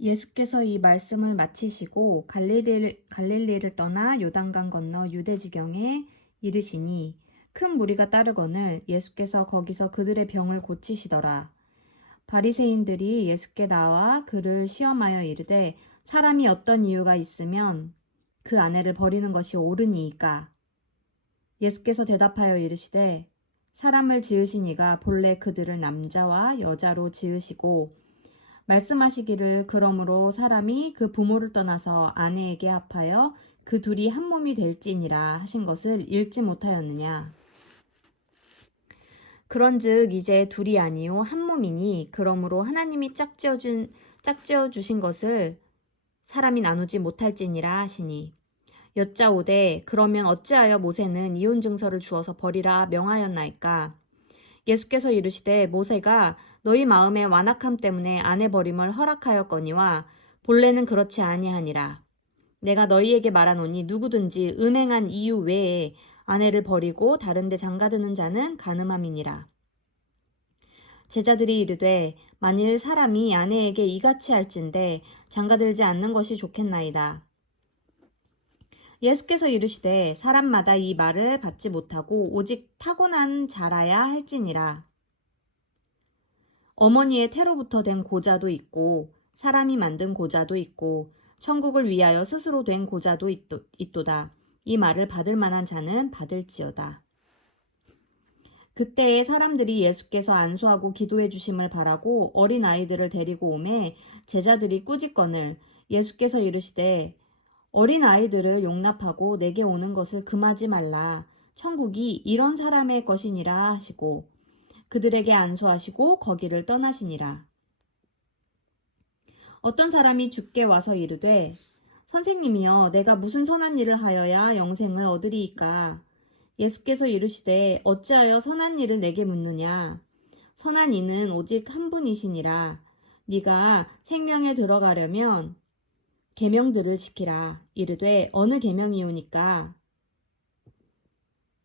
예수께서 이 말씀을 마치시고 갈릴리를 떠나 요단강 건너 유대 지경에 이르시니 큰 무리가 따르거늘 예수께서 거기서 그들의 병을 고치시더라. 바리새인들이 예수께 나와 그를 시험하여 이르되 사람이 어떤 이유가 있으면 그 아내를 버리는 것이 옳으니이까. 예수께서 대답하여 이르시되 사람을 지으신 이가 본래 그들을 남자와 여자로 지으시고 말씀하시기를 그러므로 사람이 그 부모를 떠나서 아내에게 합하여 그 둘이 한 몸이 될지니라 하신 것을 읽지 못하였느냐. 그런즉 이제 둘이 아니요 한 몸이니 그러므로 하나님이 짝지어 주신 것을 사람이 나누지 못할지니라 하시니 여짜오되 그러면 어찌하여 모세는 이혼 증서를 주어서 버리라 명하였나이까. 예수께서 이르시되 모세가 너희 마음의 완악함 때문에 아내 버림을 허락하였거니와 본래는 그렇지 아니하니라. 내가 너희에게 말하노니 누구든지 음행한 이유 외에 아내를 버리고 다른 데 장가드는 자는 간음함이니라. 제자들이 이르되 만일 사람이 아내에게 이같이 할진대 장가들지 않는 것이 좋겠나이다. 예수께서 이르시되 사람마다 이 말을 받지 못하고 오직 타고난 자라야 할지니라. 어머니의 태로부터 된 고자도 있고 사람이 만든 고자도 있고 천국을 위하여 스스로 된 고자도 있도다. 이 말을 받을 만한 자는 받을지어다. 그때에 사람들이 예수께서 안수하고 기도해 주심을 바라고 어린 아이들을 데리고 오매 제자들이 꾸짖거늘 예수께서 이르시되 어린 아이들을 용납하고 내게 오는 것을 금하지 말라. 천국이 이런 사람의 것이니라 하시고 그들에게 안수하시고 거기를 떠나시니라. 어떤 사람이 주께 와서 이르되 선생님이여 내가 무슨 선한 일을 하여야 영생을 얻으리이까. 예수께서 이르시되 어찌하여 선한 일을 내게 묻느냐. 선한 이는 오직 한 분이시니라. 네가 생명에 들어가려면 계명들을 지키라. 이르되 어느 계명이오니까.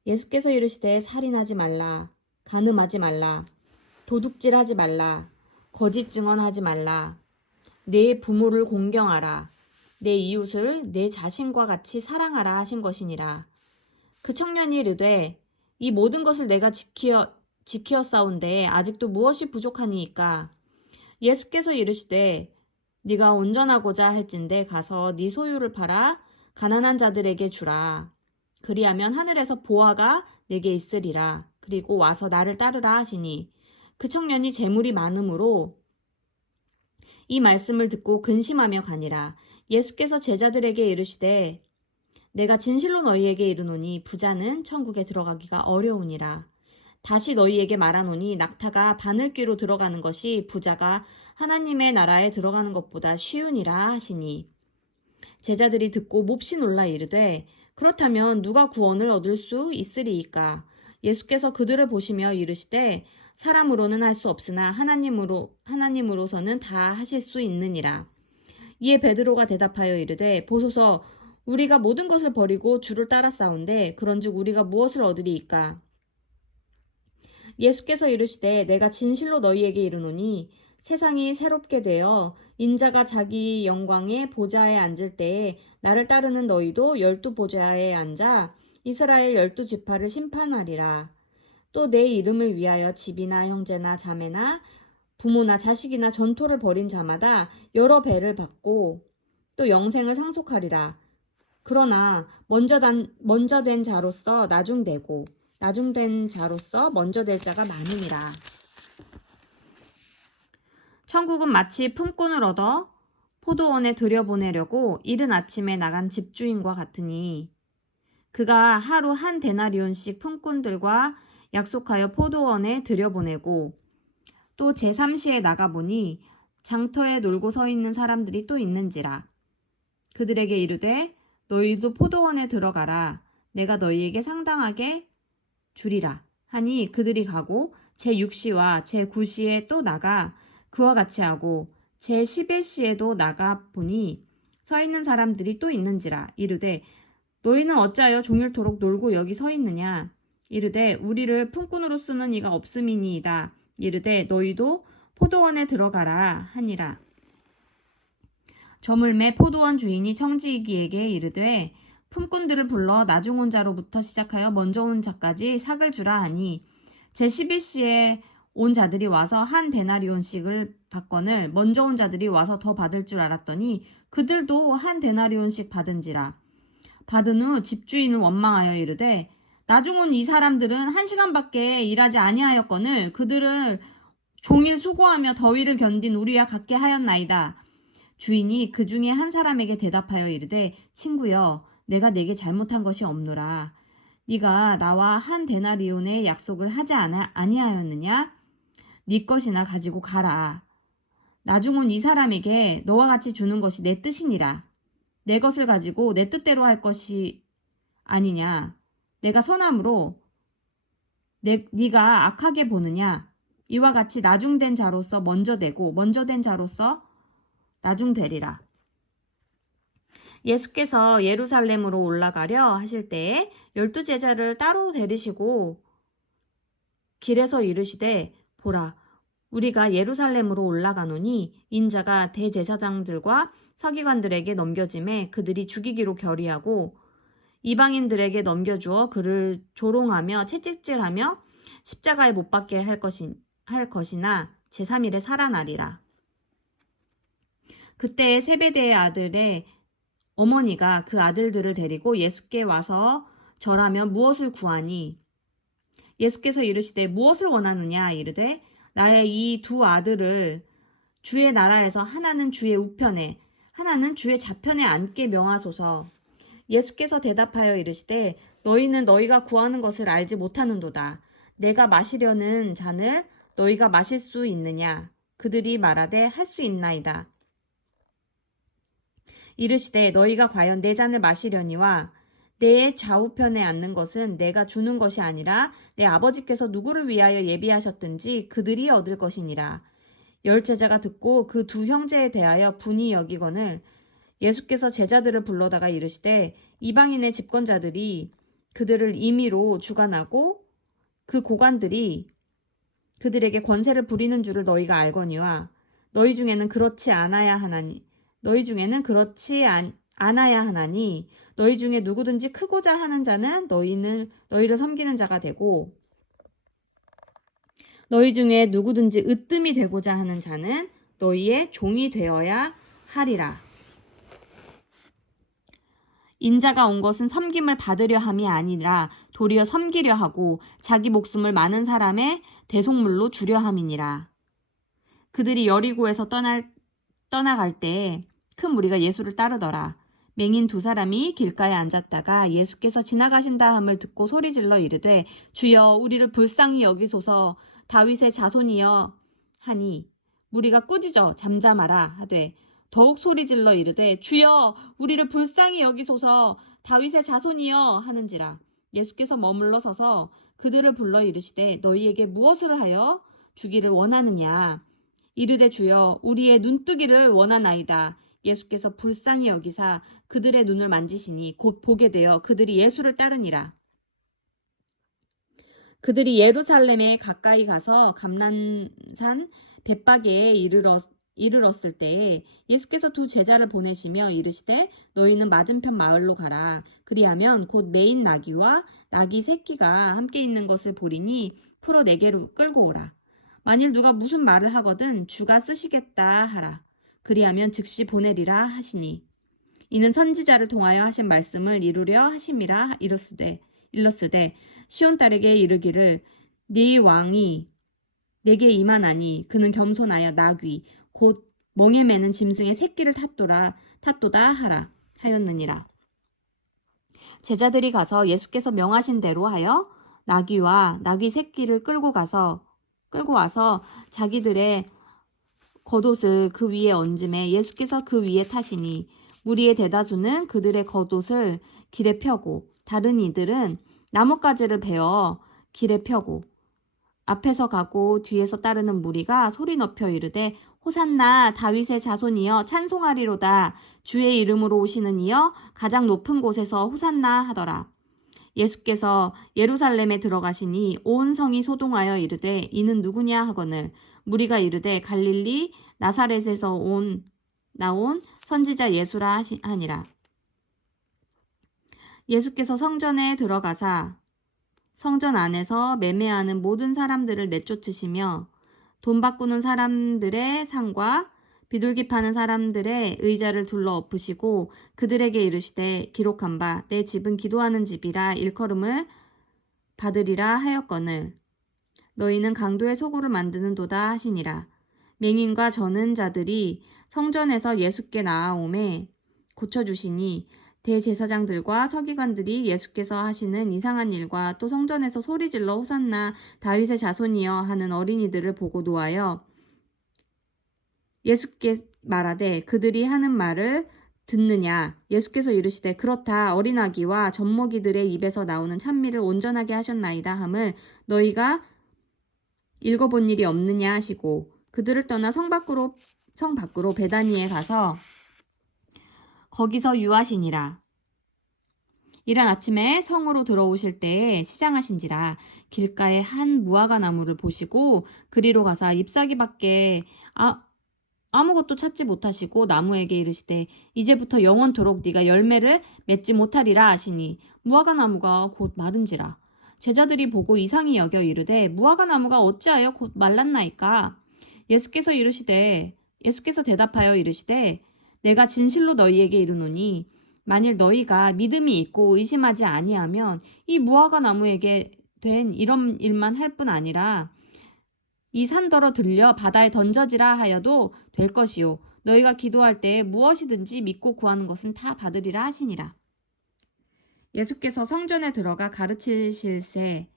예수께서 이르시되 살인하지 말라. 간음하지 말라. 도둑질하지 말라. 거짓 증언하지 말라. 내 부모를 공경하라. 내 이웃을 내 자신과 같이 사랑하라 하신 것이니라. 그 청년이 이르되 이 모든 것을 내가 지키었사온데 아직도 무엇이 부족하니이까. 예수께서 이르시되 네가 온전하고자 할진대 가서 네 소유를 팔아 가난한 자들에게 주라. 그리하면 하늘에서 보화가 내게 있으리라. 그리고 와서 나를 따르라 하시니 그 청년이 재물이 많음으로 이 말씀을 듣고 근심하며 가니라. 예수께서 제자들에게 이르시되 내가 진실로 너희에게 이르노니 부자는 천국에 들어가기가 어려우니라. 다시 너희에게 말하노니 낙타가 바늘귀로 들어가는 것이 부자가 하나님의 나라에 들어가는 것보다 쉬우니라 하시니 제자들이 듣고 몹시 놀라 이르되 그렇다면 누가 구원을 얻을 수 있으리이까. 예수께서 그들을 보시며 이르시되 사람으로는 할 수 없으나 하나님으로서는 다 하실 수 있느니라. 이에 베드로가 대답하여 이르되 보소서 우리가 모든 것을 버리고 주를 따라싸운데 그런즉 우리가 무엇을 얻으리이까. 예수께서 이르시되 내가 진실로 너희에게 이르노니 세상이 새롭게 되어 인자가 자기 영광의 보좌에 앉을 때에 나를 따르는 너희도 12보좌에 앉아 이스라엘 12지파를 심판하리라. 또 내 이름을 위하여 집이나 형제나 자매나 부모나 자식이나 전토를 벌인 자마다 여러 배를 받고 또 영생을 상속하리라. 그러나 먼저 된 자로서 나중되고 나중된 자로서 먼저 될 자가 많으니라. 천국은 마치 품꾼을 얻어 포도원에 들여보내려고 이른 아침에 나간 집주인과 같으니 그가 하루 한 데나리온씩 품꾼들과 약속하여 포도원에 들여보내고 또 제3시에 나가보니 장터에 놀고 서 있는 사람들이 또 있는지라. 그들에게 이르되 너희도 포도원에 들어가라. 내가 너희에게 상당하게 주리라. 하니 그들이 가고 제6시와 제9시에 또 나가 그와 같이 하고 제11시에도 나가 보니 서 있는 사람들이 또 있는지라. 이르되 너희는 어찌하여 종일토록 놀고 여기 서 있느냐. 이르되 우리를 품꾼으로 쓰는 이가 없음이니이다. 이르되 너희도 포도원에 들어가라 하니라. 저물매 포도원 주인이 청지기에게 이르되 품꾼들을 불러 나중 온 자로부터 시작하여 먼저 온 자까지 삭을 주라 하니 제11시에 온 자들이 와서 한 데나리온씩을 받거늘 먼저 온 자들이 와서 더 받을 줄 알았더니 그들도 한 데나리온씩 받은지라. 받은 후 집주인을 원망하여 이르되 나중 온 이 사람들은 1시간밖에 일하지 아니하였거늘 그들을 종일 수고하며 더위를 견딘 우리와 같게 하였나이다. 주인이 그 중에 한 사람에게 대답하여 이르되 친구여 내가 네게 잘못한 것이 없노라. 네가 나와 한 데나리온의 약속을 하지 아니하였느냐? 네 것이나 가지고 가라. 나중 온 이 사람에게 너와 같이 주는 것이 내 뜻이니라. 내 것을 가지고 내 뜻대로 할 것이 아니냐. 내가 선함으로 네가 악하게 보느냐. 이와 같이 나중된 자로서 먼저 되고 먼저 된 자로서 나중되리라. 예수께서 예루살렘으로 올라가려 하실 때에 12제자를 따로 데리시고 길에서 이르시되 보라 우리가 예루살렘으로 올라가노니 인자가 대제사장들과 서기관들에게 넘겨짐에 그들이 죽이기로 결의하고 이방인들에게 넘겨주어 그를 조롱하며 채찍질하며 십자가에 못 박게 할 것이나 제3일에 살아나리라. 그때 세베대의 아들의 어머니가 그 아들들을 데리고 예수께 와서 절하며 무엇을 구하니 예수께서 이르시되 무엇을 원하느냐 이르되 나의 이 두 아들을 주의 나라에서 하나는 주의 우편에 하나는 주의 좌편에 앉게 명하소서. 예수께서 대답하여 이르시되 너희는 너희가 구하는 것을 알지 못하는도다. 내가 마시려는 잔을 너희가 마실 수 있느냐? 그들이 말하되 할 수 있나이다. 이르시되 너희가 과연 내 잔을 마시려니와 내 좌우편에 앉는 것은 내가 주는 것이 아니라 내 아버지께서 누구를 위하여 예비하셨든지 그들이 얻을 것이니라. 10 제자가 듣고 그 두 형제에 대하여 분이 여기거늘 예수께서 제자들을 불러다가 이르시되 이방인의 집권자들이 그들을 임의로 주관하고 그 고관들이 그들에게 권세를 부리는 줄을 너희가 알거니와 너희 중에는 그렇지 않아야 하나니 너희 중에 누구든지 크고자 하는 자는 너희를 섬기는 자가 되고 너희 중에 누구든지 으뜸이 되고자 하는 자는 너희의 종이 되어야 하리라. 인자가 온 것은 섬김을 받으려 함이 아니라 도리어 섬기려 하고 자기 목숨을 많은 사람의 대속물로 주려 함이니라. 그들이 여리고에서 떠나갈 때에 큰 무리가 예수를 따르더라. 맹인 2 사람이 길가에 앉았다가 예수께서 지나가신다 함을 듣고 소리질러 이르되 주여 우리를 불쌍히 여기소서 다윗의 자손이여 하니 무리가 꾸짖어 잠잠하라 하되 더욱 소리질러 이르되 주여 우리를 불쌍히 여기소서 다윗의 자손이여 하는지라. 예수께서 머물러 서서 그들을 불러 이르시되 너희에게 무엇을 하여 주기를 원하느냐. 이르되 주여 우리의 눈뜨기를 원하나이다. 예수께서 불쌍히 여기사 그들의 눈을 만지시니 곧 보게 되어 그들이 예수를 따르니라. 그들이 예루살렘에 가까이 가서 감람산 벳바게에 이르렀을 때에 예수께서 2 제자를 보내시며 이르시되 너희는 맞은편 마을로 가라. 그리하면 곧 매인 나귀와 나귀 새끼가 함께 있는 것을 보리니 풀어 내게로 끌고 오라. 만일 누가 무슨 말을 하거든 주가 쓰시겠다 하라. 그리하면 즉시 보내리라 하시니 이는 선지자를 통하여 하신 말씀을 이루려 하심이라 일렀으되 시온 딸에게 이르기를 네 왕이 내게 임하나니 그는 겸손하여 나귀 곧 멍에 매는 짐승의 새끼를 탔도다 하라 하였느니라. 제자들이 가서 예수께서 명하신 대로 하여 나귀와 나귀 새끼를 끌고 와서 자기들의 겉옷을 그 위에 얹음에 예수께서 그 위에 타시니 무리의 대다수는 그들의 겉옷을 길에 펴고 다른 이들은 나뭇가지를 베어 길에 펴고 앞에서 가고 뒤에서 따르는 무리가 소리 높여 이르되 호산나 다윗의 자손이여 찬송하리로다. 주의 이름으로 오시는 이여 가장 높은 곳에서 호산나 하더라. 예수께서 예루살렘에 들어가시니 온 성이 소동하여 이르되 이는 누구냐 하거늘 무리가 이르되 갈릴리 나사렛에서 온 나온 선지자 예수라 하니라. 예수께서 성전에 들어가사 성전 안에서 매매하는 모든 사람들을 내쫓으시며 돈 바꾸는 사람들의 상과 비둘기 파는 사람들의 의자를 둘러 엎으시고 그들에게 이르시되 기록한 바 내 집은 기도하는 집이라 일컬음을 받으리라 하였거늘 너희는 강도의 소굴을 만드는도다 하시니라. 맹인과 저는 자들이 성전에서 예수께 나아오매 고쳐주시니 대제사장들과 서기관들이 예수께서 하시는 이상한 일과 또 성전에서 소리질러 호산나 다윗의 자손이여 하는 어린이들을 보고 노하여 예수께 말하되 그들이 하는 말을 듣느냐. 예수께서 이르시되 그렇다. 어린아기와 젖먹이들의 입에서 나오는 찬미를 온전하게 하셨나이다 함을 너희가 읽어본 일이 없느냐 하시고 그들을 떠나 성 밖으로 베다니에 가서 거기서 유하시니라. 이른 아침에 성으로 들어오실 때에 시장하신지라 길가에 한 무화과 나무를 보시고 그리로 가사 잎사귀밖에 아무것도 찾지 못하시고 나무에게 이르시되 이제부터 영원토록 네가 열매를 맺지 못하리라 하시니 무화과 나무가 곧 마른지라. 제자들이 보고 이상히 여겨 이르되 무화과 나무가 어찌하여 곧 말랐나이까. 예수께서 대답하여 이르시되 내가 진실로 너희에게 이르노니 만일 너희가 믿음이 있고 의심하지 아니하면 이 무화과 나무에게 된 이런 일만 할 뿐 아니라 이 산더러 들려 바다에 던져지라 하여도 될 것이요 너희가 기도할 때에 무엇이든지 믿고 구하는 것은 다 받으리라 하시니라. 예수께서 성전에 들어가 가르치실새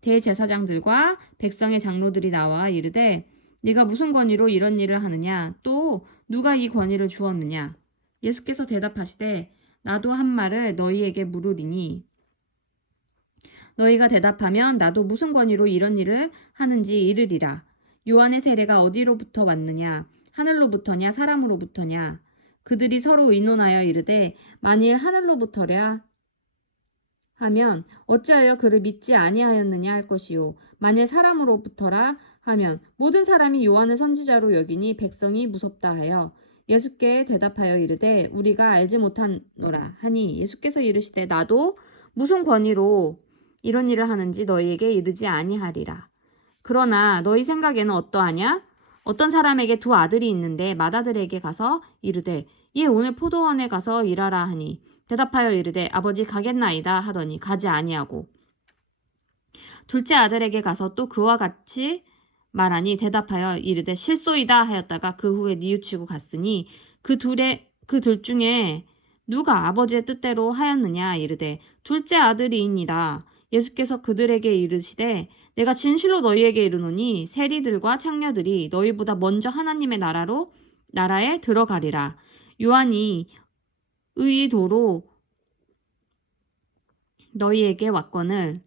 대제사장들과 백성의 장로들이 나와 이르되 네가 무슨 권위로 이런 일을 하느냐 또 누가 이 권위를 주었느냐. 예수께서 대답하시되 나도 한 말을 너희에게 물으리니 너희가 대답하면 나도 무슨 권위로 이런 일을 하는지 이르리라. 요한의 세례가 어디로부터 왔느냐 하늘로부터냐 사람으로부터냐. 그들이 서로 의논하여 이르되 만일 하늘로부터랴 하면 어찌하여 그를 믿지 아니하였느냐 할 것이요 만일 사람으로부터라 하면 모든 사람이 요한을 선지자로 여기니 백성이 무섭다 하여 예수께 대답하여 이르되 우리가 알지 못하노라 하니 예수께서 이르시되 나도 무슨 권위로 이런 일을 하는지 너희에게 이르지 아니하리라. 그러나 너희 생각에는 어떠하냐? 어떤 사람에게 두 아들이 있는데 맏아들에게 가서 이르되 얘 오늘 포도원에 가서 일하라 하니 대답하여 이르되 아버지 가겠나이다 하더니 가지 아니하고 둘째 아들에게 가서 또 그와 같이 말하니 대답하여 이르되 실소이다 하였다가 그 후에 뉘우치고 갔으니 그 둘 중에 누가 아버지의 뜻대로 하였느냐 이르되 둘째 아들이니이다. 예수께서 그들에게 이르시되 내가 진실로 너희에게 이르노니 세리들과 창녀들이 너희보다 먼저 하나님의 나라에 들어가리라. 요한이 의도로 너희에게 왔거늘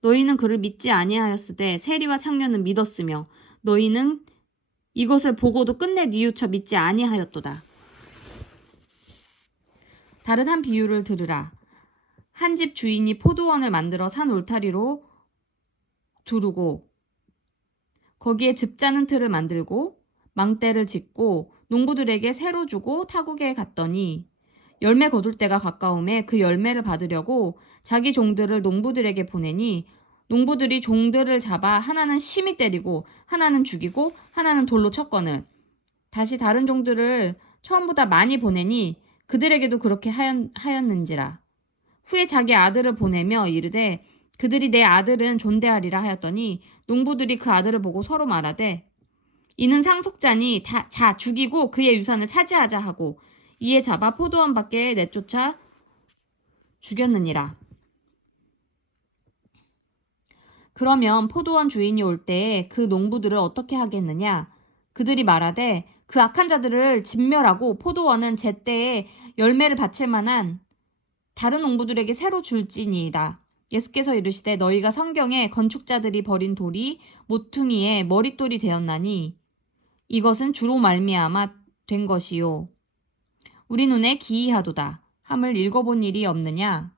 너희는 그를 믿지 아니하였으되 세리와 창녀는 믿었으며 너희는 이것을 보고도 끝내 뉘우쳐 믿지 아니하였도다. 다른 한 비유를 들으라. 한 집 주인이 포도원을 만들어 산 울타리로 두르고 거기에 즙 짜는 틀을 만들고 망대를 짓고 농부들에게 새로 주고 타국에 갔더니 열매 거둘 때가 가까움에 그 열매를 받으려고 자기 종들을 농부들에게 보내니 농부들이 종들을 잡아 하나는 심히 때리고 하나는 죽이고 하나는 돌로 쳤거늘 다시 다른 종들을 처음보다 많이 보내니 그들에게도 그렇게 하였는지라. 후에 자기 아들을 보내며 이르되 그들이 내 아들은 존대하리라 하였더니 농부들이 그 아들을 보고 서로 말하되 이는 상속자니 자 죽이고 그의 유산을 차지하자 하고 이에 잡아 포도원 밖에 내쫓아 죽였느니라. 그러면 포도원 주인이 올 때에 그 농부들을 어떻게 하겠느냐? 그들이 말하되 그 악한 자들을 진멸하고 포도원은 제때에 열매를 바칠 만한 다른 농부들에게 새로 줄지니이다. 예수께서 이르시되 너희가 성경에 건축자들이 버린 돌이 모퉁이의 머릿돌이 되었나니 이것은 주로 말미암아 된 것이요 우리 눈에 기이하도다 함을 읽어본 일이 없느냐.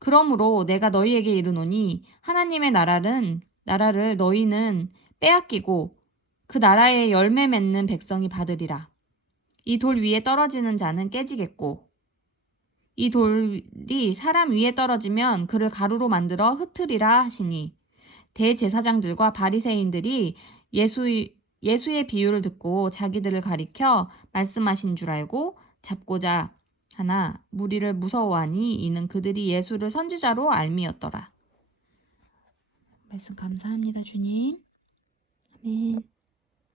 그러므로 내가 너희에게 이르노니 하나님의 나라를 너희는 빼앗기고 그 나라에 열매 맺는 백성이 받으리라. 이 돌 위에 떨어지는 자는 깨지겠고 이 돌이 사람 위에 떨어지면 그를 가루로 만들어 흩으리라 하시니 대제사장들과 바리새인들이 예수의 비유를 듣고 자기들을 가리켜 말씀하신 줄 알고 잡고자 하나 무리를 무서워하니 이는 그들이 예수를 선지자로 알미었더라. 말씀 감사합니다, 주님. 아멘.